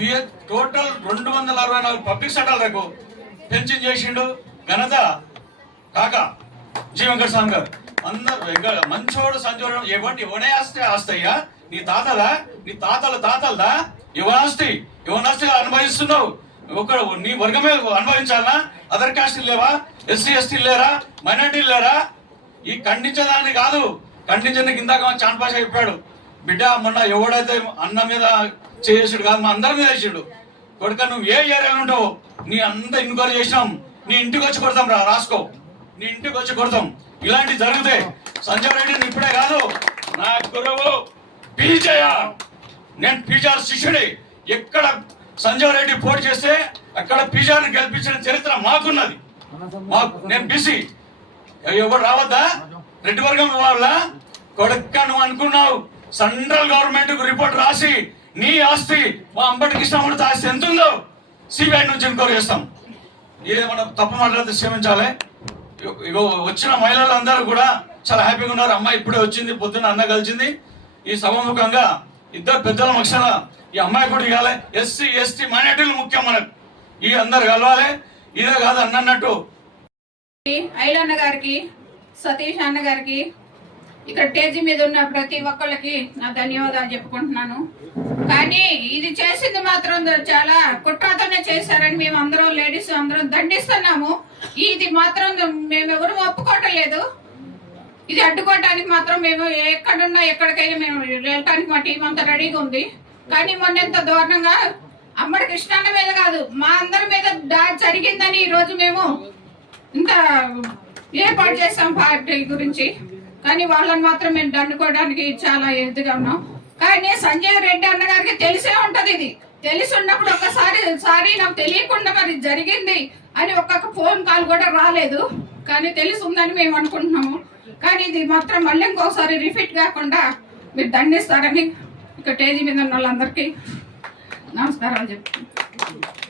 BA total రెండు వందల అరవై నాలుగు పబ్లిక్ సెక్టార్లకు పెన్షన్ చేసిండు ఘనత కాక జీ వెంకట స్వామి గారు. అందరు మంచోడు సంచోడు ఇవ్వండి ఎవనే ఆస్తి ఆస్తయ్యా? నీ తాతలా? నీ తాతల తాతలదా యువనాస్తి యువనాస్తిగా అనుభవిస్తున్నావు? ఒక నీ వర్గమే అనుభవించాలనా అదర్ కాస్ట్ లేవా? ఎస్సీ ఎస్టీ లేరా? మైనార్టీ లేరా? ఈ ఖండించదాన్ని కాదు. ఖండించడానికి ఇందాక మన చాన్పాష చెప్పాడు. బిడ్డ మొన్న ఎవడైతే అన్న మీద చేసాడు కాదు మా అందరి మీద వేసాడు కొడుక నువ్వు ఏ ఏరియాలో ఉంటావు నీ అంతా ఇన్క్వైరీ చేసినాం. నీ ఇంటికి వచ్చి కొడతాం రా రాసుకో. నీ ఇంటికి వచ్చి కొడతాం. ఇలాంటివి జరుగుతాయి సంజయ్ రెడ్డిని ఇప్పుడే కాదు నా గురువు పీజయ నేను పీజార్ శిష్యుడి. ఎక్కడ సంజయ్ రెడ్డి పోటీ చేస్తే అక్కడ పీజార్ని గెలిపించిన చరిత్ర మాకున్నది. మాకు నేను బీసీ ఎవరు రావద్దా? రెడ్డి వర్గం వాళ్ళ? కొడుక్క నువ్వు అనుకున్నావు. సెంట్రల్ గవర్నమెంట్కు రిపోర్ట్ రాసి నీ ఆస్తి మా అంబటి కృష్ణమూర్తి ఆస్తి ఎంత ఉందో సిబిఐ నుంచి ఎంక్వైరీ చేస్తాం. ఇదేమన్నా తప్పు మాట్లాడితే క్షమించాలి. ఇగో- వచ్చిన మహిళలందరూ కూడా చాలా హ్యాపీగా ఉన్నారు. అమ్మాయి ఇప్పుడే వచ్చింది పొద్దున్న అన్న కలిసింది. ఈ సభముఖంగా ఇద్దరు పెద్దల మక్షణ ఈ అమ్మాయి కూడా ఇవ్వాలి. ఎస్సీ ఎస్టీ మైనార్టీలు ముఖ్యం మనకు. ఈ అందరు కలవాలి. ఇదే కాదు అన్నట్టు ఐలన్న గారికి సతీష్ అన్న గారికి ఇక్కడ టేజీ మీద ఉన్న ప్రతి ఒక్కళ్ళకి నా ధన్యవాదాలు చెప్పుకుంటున్నాను. కానీ ఇది చేసింది మాత్రం చాలా కుట్రతోనే చేశారని మేము అందరం లేడీస్ అందరం దండిస్తున్నాము. ఇది మాత్రం మేము ఎవరు ఒప్పుకోవటం లేదు ఇది అడ్డుకోవటానికి మాత్రం మేము ఎక్కడున్నా ఎక్కడికైనా మేము వెళ్ళటానికి మా టీం అంతా రెడీగా ఉంది. కానీ మొన్న ఎంత దారుణంగా అమ్మడి కృష్ణాన్న మీద కాదు మా అందరి మీద దాడి జరిగిందని ఈరోజు మేము ఇంత ఏర్పాటు చేస్తాం పార్టీ గురించి. కానీ వాళ్ళని మాత్రం మేము దండుకోవడానికి చాలా ఎదుగా ఉన్నాం. కానీ సంజయ్ రెడ్డి అన్న గారికి తెలిసే ఉంటది ఇది. తెలిసి ఉన్నప్పుడు ఒకసారి సారీ నాకు తెలియకుండా మరి జరిగింది అని ఒక్కొక్క ఫోన్ కాల్ కూడా రాలేదు. కానీ తెలిసి ఉందని మేము అనుకుంటున్నాము. కానీ ఇది మాత్రం మళ్ళీ ఇంకోసారి రిపీట్ కాకుండా మీరు దండిస్తారని ఇక టేజీ మీద ఉన్న వాళ్ళందరికీ నమస్కారాలు చెప్తున్నాను.